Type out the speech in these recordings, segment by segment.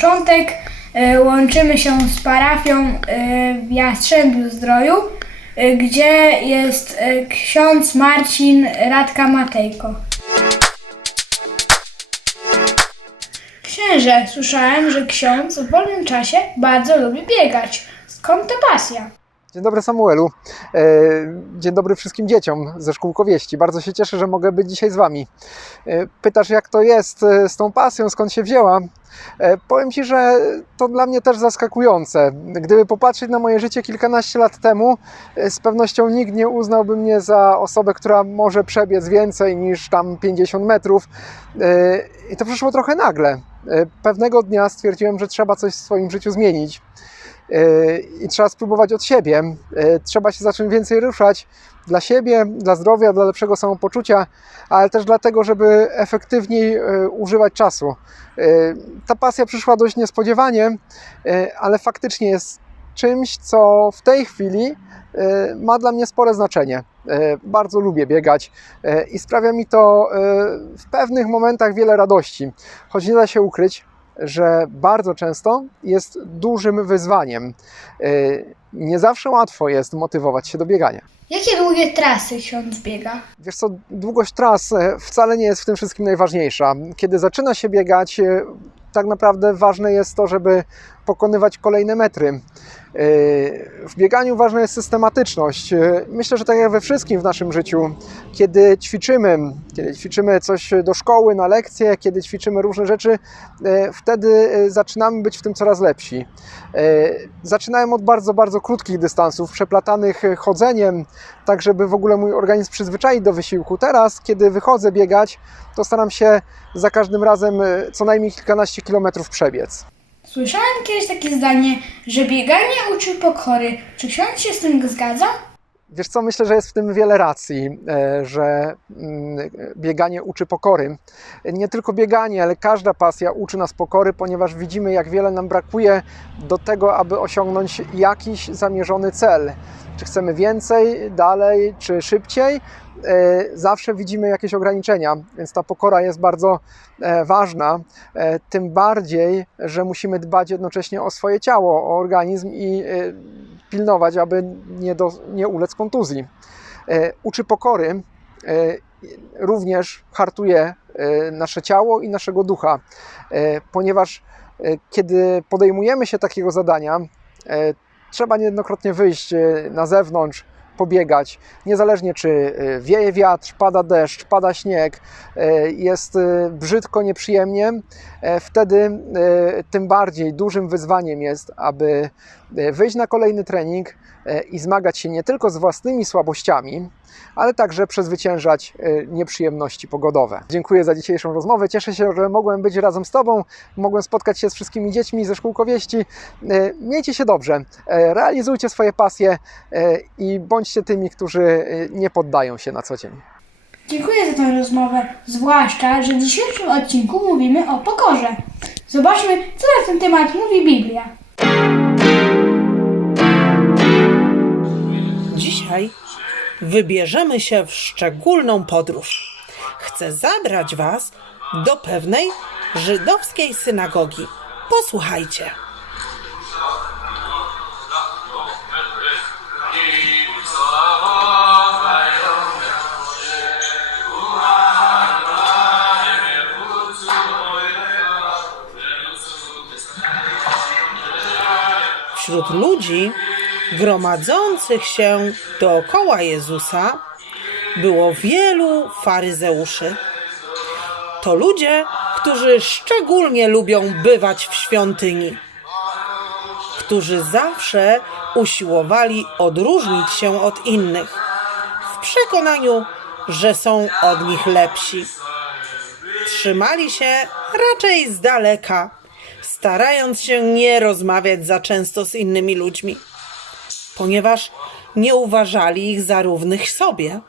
początek e, łączymy się z parafią e, w Jastrzębiu Zdroju, e, gdzie jest ksiądz Marcin Radka Matejko. Księże, słyszałem, że ksiądz w wolnym czasie bardzo lubi biegać. Skąd ta pasja? Dzień dobry Samuelu. E, Dzień dobry wszystkim dzieciom ze szkółkowieści. Bardzo się cieszę, że mogę być dzisiaj z Wami. E, Pytasz, jak to jest e, z tą pasją, skąd się wzięła? Powiem Ci, że to dla mnie też zaskakujące. Gdyby popatrzeć na moje życie kilkanaście lat temu, z pewnością nikt nie uznałby mnie za osobę, która może przebiec więcej niż tam 50 metrów. I to przyszło trochę nagle. Pewnego dnia stwierdziłem, że trzeba coś w swoim życiu zmienić i trzeba spróbować od siebie. E, Trzeba się zacząć więcej ruszać dla siebie, dla zdrowia, dla lepszego samopoczucia, ale też dlatego, żeby efektywniej e, używać czasu. E, Ta pasja przyszła dość niespodziewanie, ale faktycznie jest czymś, co w tej chwili ma dla mnie spore znaczenie. Bardzo lubię biegać i sprawia mi to w pewnych momentach wiele radości. Choć nie da się ukryć, że bardzo często jest dużym wyzwaniem. Yy, Nie zawsze łatwo jest motywować się do biegania. Jakie długie trasy ksiądz biega? Wiesz co, długość tras e, wcale nie jest w tym wszystkim najważniejsza. Kiedy zaczyna się biegać, e, tak naprawdę ważne jest to, żeby pokonywać kolejne metry. W bieganiu ważna jest systematyczność. Myślę, że tak jak we wszystkim w naszym życiu, kiedy ćwiczymy, kiedy ćwiczymy coś do szkoły, na lekcje, kiedy ćwiczymy różne rzeczy, e, wtedy e, zaczynamy być w tym coraz lepsi. E, Zaczynałem od bardzo, bardzo krótkich dystansów, przeplatanych chodzeniem, tak żeby w ogóle mój organizm przyzwyczaić do wysiłku. Teraz, kiedy wychodzę biegać, to staram się za każdym razem co najmniej kilkanaście kilometrów przebiec. Słyszałem kiedyś takie zdanie, że bieganie uczy pokory. Czy ksiądz się z tym zgadza? Wiesz co, myślę, że jest w tym wiele racji, e, że mm, bieganie uczy pokory. Nie tylko bieganie, ale każda pasja uczy nas pokory, ponieważ widzimy, jak wiele nam brakuje do tego, aby osiągnąć jakiś zamierzony cel. Czy chcemy więcej, dalej, czy szybciej? E, Zawsze widzimy jakieś ograniczenia, więc ta pokora jest bardzo e, ważna. E, Tym bardziej, że musimy dbać jednocześnie o swoje ciało, o organizm i pilnować, aby nie, do, nie ulec kontuzji. Uczy pokory, również hartuje nasze ciało i naszego ducha, ponieważ kiedy podejmujemy się takiego zadania, trzeba niejednokrotnie wyjść e, na zewnątrz, pobiegać, niezależnie czy e, wieje wiatr, pada deszcz, pada śnieg, e, jest brzydko, nieprzyjemnie, wtedy tym bardziej dużym wyzwaniem jest, aby wyjść na kolejny trening e, i zmagać się nie tylko z własnymi słabościami, ale także przezwyciężać e, nieprzyjemności pogodowe. Dziękuję za dzisiejszą rozmowę. Cieszę się, że mogłem być razem z Tobą, mogłem spotkać się z wszystkimi dziećmi ze szkółkowieści. E, Miejcie się dobrze, e, realizujcie swoje pasje e, i bądźcie tymi, którzy e, nie poddają się na co dzień. Dziękuję za tę rozmowę, zwłaszcza, że w dzisiejszym odcinku mówimy o pokorze. Zobaczmy, co na ten temat mówi Biblia. Wybierzemy się w szczególną podróż. Chcę zabrać Was do pewnej żydowskiej synagogi. Posłuchajcie. Wśród ludzi gromadzących się dookoła Jezusa było wielu faryzeuszy. To ludzie, którzy szczególnie lubią bywać w świątyni, którzy zawsze usiłowali odróżnić się od innych w przekonaniu, że są od nich lepsi. Trzymali się raczej z daleka, starając się nie rozmawiać za często z innymi ludźmi, ponieważ nie uważali ich za równych sobie.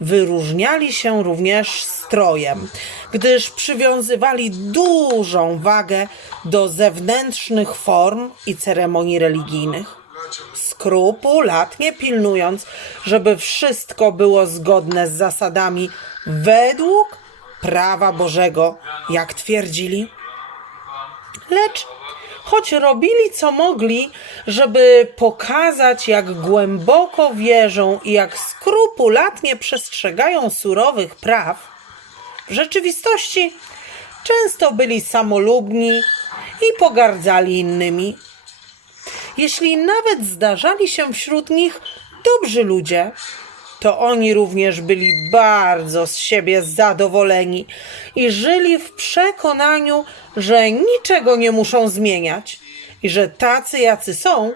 Wyróżniali się również strojem, gdyż przywiązywali dużą wagę do zewnętrznych form i ceremonii religijnych. Skrupulatnie pilnując, żeby wszystko było zgodne z zasadami według prawa Bożego, jak twierdzili. Lecz choć robili co mogli, żeby pokazać, jak głęboko wierzą i jak skrupulatnie przestrzegają surowych praw, w rzeczywistości często byli samolubni i pogardzali innymi. Jeśli nawet zdarzali się wśród nich dobrzy ludzie, to oni również byli bardzo z siebie zadowoleni i żyli w przekonaniu, że niczego nie muszą zmieniać i że tacy, jacy są,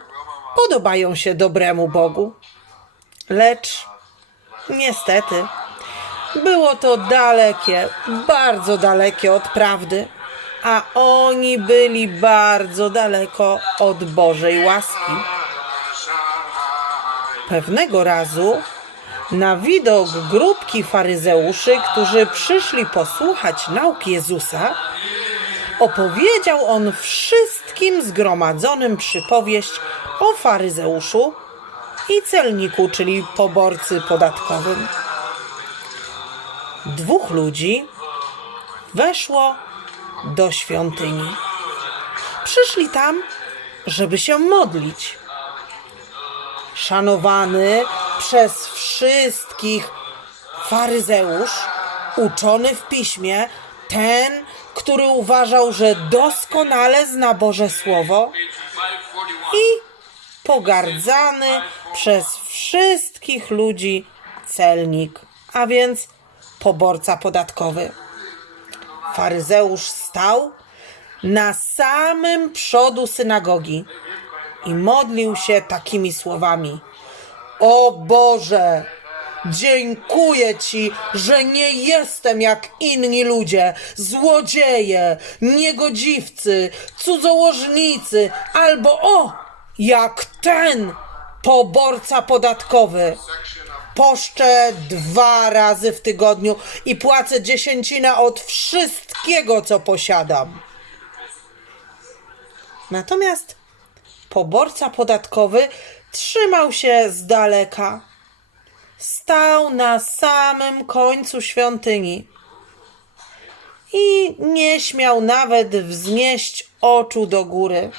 podobają się dobremu Bogu. Lecz niestety było to dalekie, bardzo dalekie od prawdy, a oni byli bardzo daleko od Bożej łaski. Pewnego razu na widok grupki faryzeuszy, którzy przyszli posłuchać nauk Jezusa, opowiedział on wszystkim zgromadzonym przypowieść o faryzeuszu i celniku, czyli poborcy podatkowym. Dwóch ludzi weszło do świątyni. Przyszli tam, żeby się modlić szanowany przez wszystkich faryzeusz, uczony w piśmie, ten, który uważał, że doskonale zna Boże Słowo i pogardzany przez wszystkich ludzi celnik, a więc poborca podatkowy. Faryzeusz stał na samym przodu synagogi i modlił się takimi słowami: O Boże, dziękuję Ci, że nie jestem jak inni ludzie, złodzieje, niegodziwcy, cudzołożnicy, albo o, jak ten poborca podatkowy. Poszczę dwa razy w tygodniu i płacę dziesięcinę od wszystkiego, co posiadam. Natomiast poborca podatkowy trzymał się z daleka. Stał na samym końcu świątyni i nie śmiał nawet wznieść oczu do góry.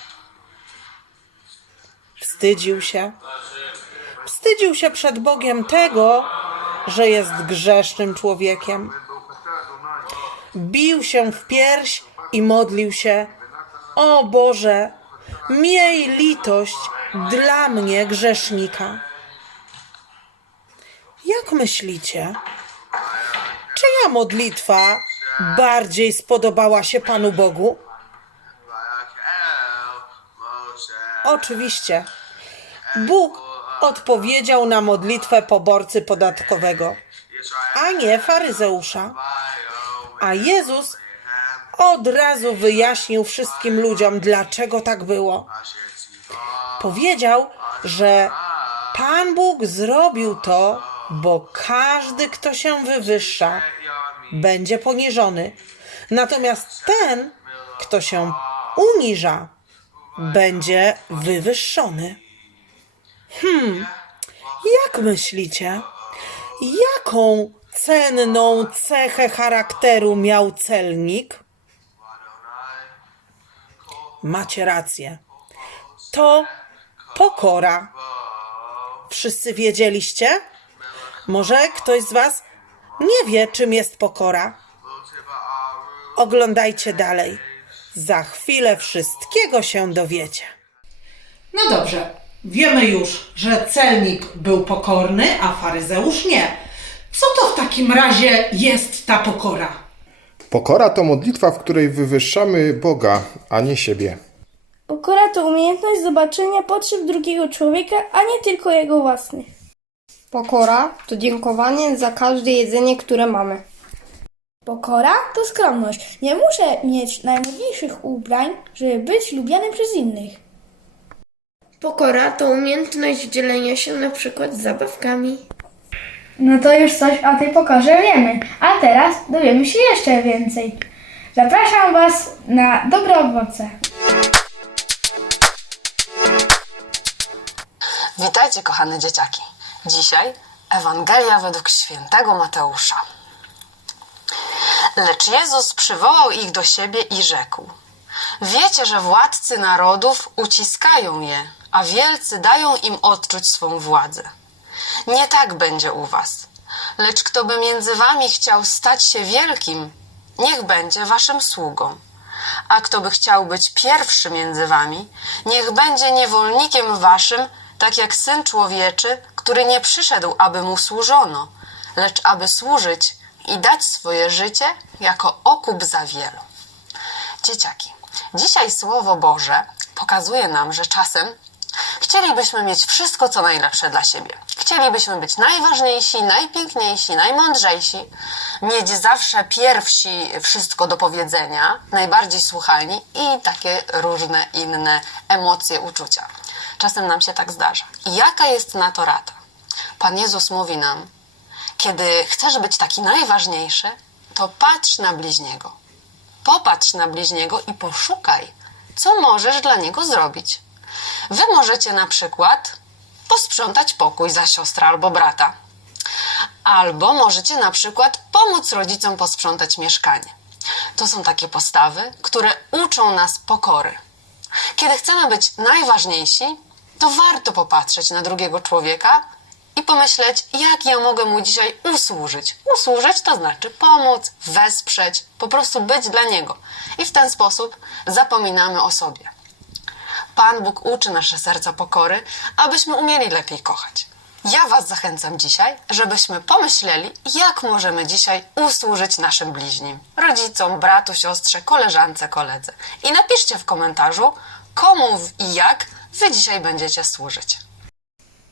Wstydził się. Wstydził się przed Bogiem tego, że jest grzesznym człowiekiem. Bił się w pierś i modlił się: O Boże, miej litość dla mnie, grzesznika. Jak myślicie? Czyja modlitwa bardziej spodobała się Panu Bogu? Oczywiście. Bóg odpowiedział na modlitwę poborcy podatkowego, a nie faryzeusza. A Jezus od razu wyjaśnił wszystkim ludziom, dlaczego tak było. Powiedział, że Pan Bóg zrobił to, bo każdy, kto się wywyższa, będzie poniżony. Natomiast ten, kto się uniża, będzie wywyższony. Hmm, jak myślicie, jaką cenną cechę charakteru miał celnik? Macie rację. To pokora. Wszyscy wiedzieliście? Może ktoś z Was nie wie, czym jest pokora? Oglądajcie dalej. Za chwilę wszystkiego się dowiecie. No dobrze, wiemy już, że celnik był pokorny, a faryzeusz nie. Co to w takim razie jest ta pokora? Pokora to modlitwa, w której wywyższamy Boga, a nie siebie. Pokora to umiejętność zobaczenia potrzeb drugiego człowieka, a nie tylko jego własnych. Pokora to dziękowanie za każde jedzenie, które mamy. Pokora to skromność. Nie muszę mieć najmodniejszych ubrań, żeby być lubiany przez innych. Pokora to umiejętność dzielenia się na przykład zabawkami. No to już coś o tej pokorze wiemy, a teraz dowiemy się jeszcze więcej. Zapraszam Was na dobre owoce. Witajcie, kochane dzieciaki. Dzisiaj Ewangelia według świętego Mateusza. Lecz Jezus przywołał ich do siebie i rzekł: Wiecie, że władcy narodów uciskają je, a wielcy dają im odczuć swą władzę. Nie tak będzie u was. Lecz kto by między wami chciał stać się wielkim, niech będzie waszym sługą. A kto by chciał być pierwszy między wami, niech będzie niewolnikiem waszym, tak jak syn człowieczy, który nie przyszedł, aby mu służono, lecz aby służyć i dać swoje życie jako okup za wielu. Dzieciaki, dzisiaj Słowo Boże pokazuje nam, że czasem chcielibyśmy mieć wszystko, co najlepsze dla siebie. Chcielibyśmy być najważniejsi, najpiękniejsi, najmądrzejsi, mieć zawsze pierwsi wszystko do powiedzenia, najbardziej słuchani i takie różne inne emocje, uczucia. Czasem nam się tak zdarza. Jaka jest na to rada? Pan Jezus mówi nam, kiedy chcesz być taki najważniejszy, to patrz na bliźniego. Popatrz na bliźniego i poszukaj, co możesz dla niego zrobić. Wy możecie na przykład posprzątać pokój za siostrę albo brata. Albo możecie na przykład pomóc rodzicom posprzątać mieszkanie. To są takie postawy, które uczą nas pokory. Kiedy chcemy być najważniejsi, to warto popatrzeć na drugiego człowieka i pomyśleć, jak ja mogę mu dzisiaj usłużyć. Usłużyć to znaczy pomóc, wesprzeć, po prostu być dla niego. I w ten sposób zapominamy o sobie. Pan Bóg uczy nasze serca pokory, abyśmy umieli lepiej kochać. Ja Was zachęcam dzisiaj, żebyśmy pomyśleli, jak możemy dzisiaj usłużyć naszym bliźnim, rodzicom, bratu, siostrze, koleżance, koledze. I napiszcie w komentarzu, komu i jak Wy dzisiaj będziecie służyć.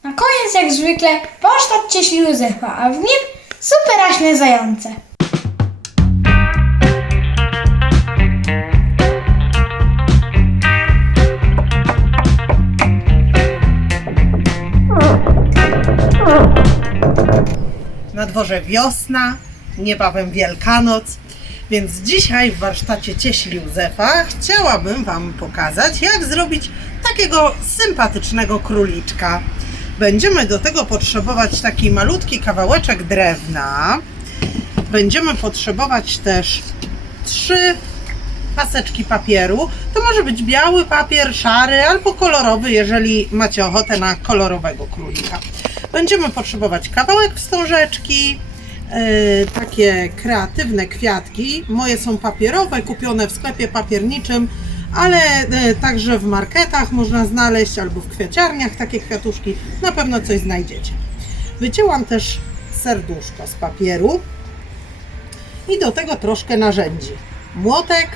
Na koniec, jak zwykle, warsztat cieśli Józefa, a w nim superaśne zające. Na dworze wiosna, niebawem Wielkanoc, więc dzisiaj w warsztacie cieśli Józefa chciałabym Wam pokazać, jak zrobić takiego sympatycznego króliczka. Będziemy do tego potrzebować taki malutki kawałeczek drewna. Będziemy potrzebować też trzy paseczki papieru. To może być biały papier, szary albo kolorowy, jeżeli macie ochotę na kolorowego królika. Będziemy potrzebować kawałek wstążeczki, yy, takie kreatywne kwiatki. Moje są papierowe, kupione w sklepie papierniczym, ale yy, także w marketach można znaleźć albo w kwiaciarniach takie kwiatuszki. Na pewno coś znajdziecie. Wycięłam też serduszko z papieru i do tego troszkę narzędzi. Młotek,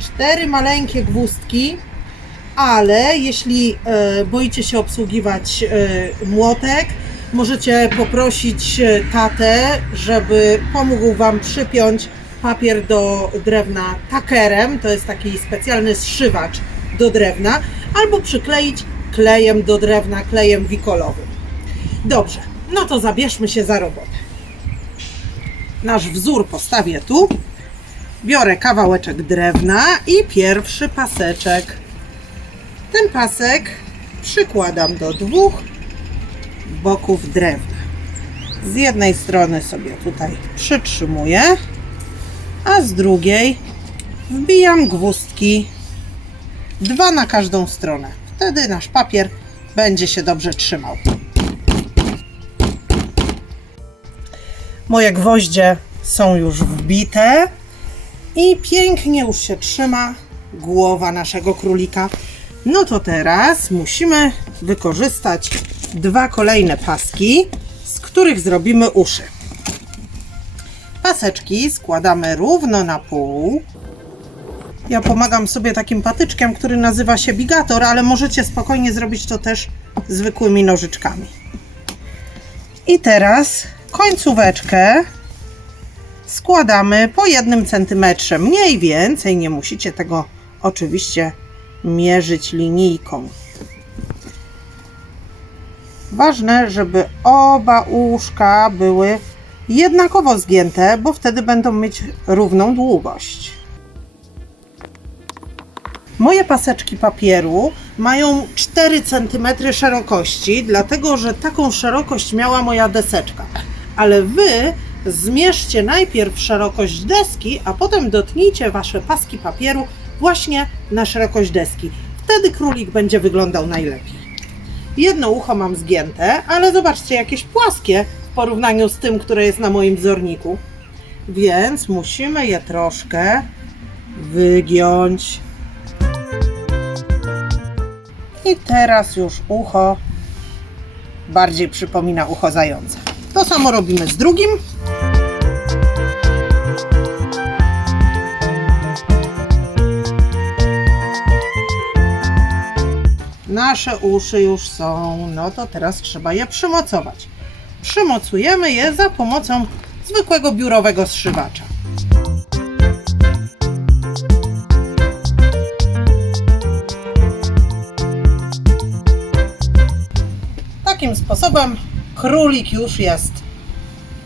cztery maleńkie gwózdki, ale jeśli e, boicie się obsługiwać e, młotek, możecie poprosić e, tatę, żeby pomógł Wam przypiąć papier do drewna takerem, to jest taki specjalny zszywacz do drewna, albo przykleić klejem do drewna, klejem wikolowym. Dobrze, no to zabierzmy się za robotę. Nasz wzór postawię tu. Biorę kawałeczek drewna i pierwszy paseczek. Ten pasek przykładam do dwóch boków drewna. Z jednej strony sobie tutaj przytrzymuję, a z drugiej wbijam gwózdki dwa na każdą stronę. Wtedy nasz papier będzie się dobrze trzymał. Moje gwoździe są już wbite i pięknie już się trzyma głowa naszego królika. No to teraz musimy wykorzystać dwa kolejne paski, z których zrobimy uszy. Paseczki składamy równo na pół. Ja pomagam sobie takim patyczkiem, który nazywa się bigator, ale możecie spokojnie zrobić to też zwykłymi nożyczkami. I teraz końcóweczkę składamy po jednym centymetrze, mniej więcej, nie musicie tego oczywiście mierzyć linijką. Ważne, żeby oba uszka były jednakowo zgięte, bo wtedy będą mieć równą długość. Moje paseczki papieru mają 4 cm szerokości, dlatego że taką szerokość miała moja deseczka. Ale wy zmierzcie najpierw szerokość deski, a potem dotnijcie wasze paski papieru właśnie na szerokość deski. Wtedy królik będzie wyglądał najlepiej. Jedno ucho mam zgięte, ale zobaczcie, jakieś płaskie w porównaniu z tym, które jest na moim wzorniku. Więc musimy je troszkę wygiąć. I teraz już ucho bardziej przypomina ucho zająca. To samo robimy z drugim. Nasze uszy już są, no to teraz trzeba je przymocować. Przymocujemy je za pomocą zwykłego biurowego zszywacza. Takim sposobem królik już jest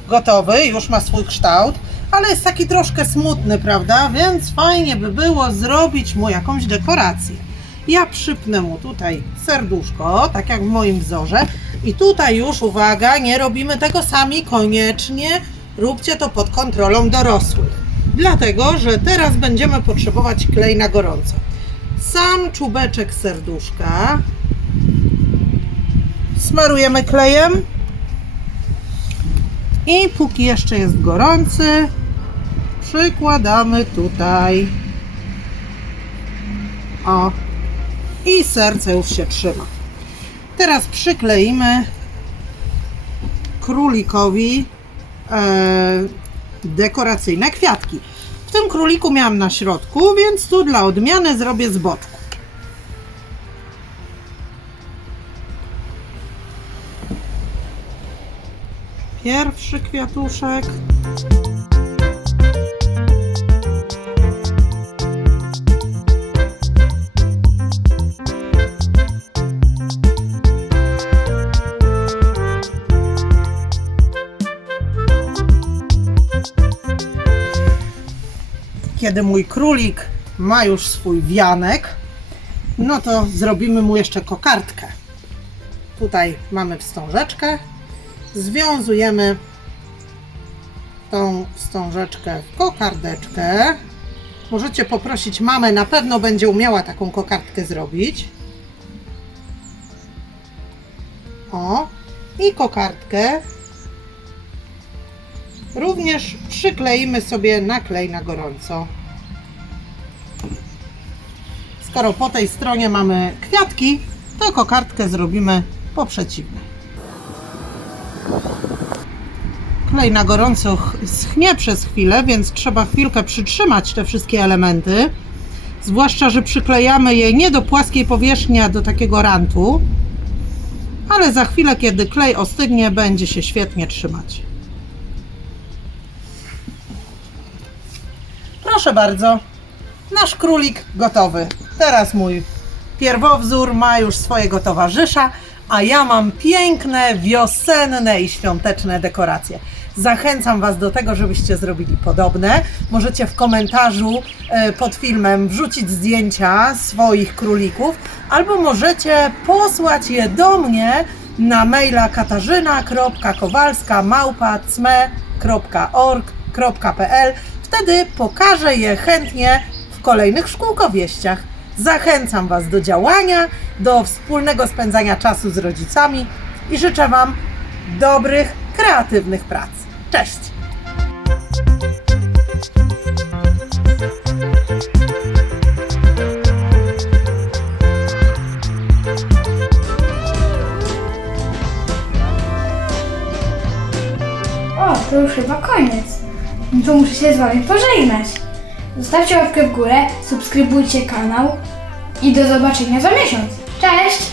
gotowy, już ma swój kształt, ale jest taki troszkę smutny, prawda? Więc fajnie by było zrobić mu jakąś dekorację. Ja przypnę mu tutaj serduszko, tak jak w moim wzorze. I tutaj już, uwaga, nie robimy tego sami, koniecznie róbcie to pod kontrolą dorosłych. Dlatego, że teraz będziemy potrzebować klej na gorąco. Sam czubeczek serduszka smarujemy klejem i póki jeszcze jest gorący, przykładamy tutaj. O, i serce już się trzyma. Teraz przykleimy królikowi e, dekoracyjne kwiatki. W tym króliku miałam na środku, więc tu dla odmiany zrobię z boczku. Pierwszy kwiatuszek. Kiedy mój królik ma już swój wianek, no to zrobimy mu jeszcze kokardkę. Tutaj mamy wstążeczkę. Związujemy tą wstążeczkę w kokardeczkę. Możecie poprosić mamę, na pewno będzie umiała taką kokardkę zrobić. O, i kokardkę również przykleimy sobie na klej na gorąco. Skoro po tej stronie mamy kwiatki, to kokardkę zrobimy po przeciwnej. Klej na gorąco ch- schnie przez chwilę, więc trzeba chwilkę przytrzymać te wszystkie elementy. Zwłaszcza, że przyklejamy je nie do płaskiej powierzchni, a do takiego rantu. Ale za chwilę, kiedy klej ostygnie, będzie się świetnie trzymać. Proszę bardzo, nasz królik gotowy. Teraz mój pierwowzór ma już swojego towarzysza, a ja mam piękne, wiosenne i świąteczne dekoracje. Zachęcam Was do tego, żebyście zrobili podobne. Możecie w komentarzu e, pod filmem wrzucić zdjęcia swoich królików, albo możecie posłać je do mnie na maila katarzyna.kowalska.org.pl Wtedy pokażę je chętnie w kolejnych szkółkowieściach. Zachęcam Was do działania, do wspólnego spędzania czasu z rodzicami i życzę Wam dobrych, kreatywnych prac. Cześć! Chyba koniec. No to muszę się z Wami pożegnać. Zostawcie łapkę w górę, subskrybujcie kanał i do zobaczenia za miesiąc. Cześć!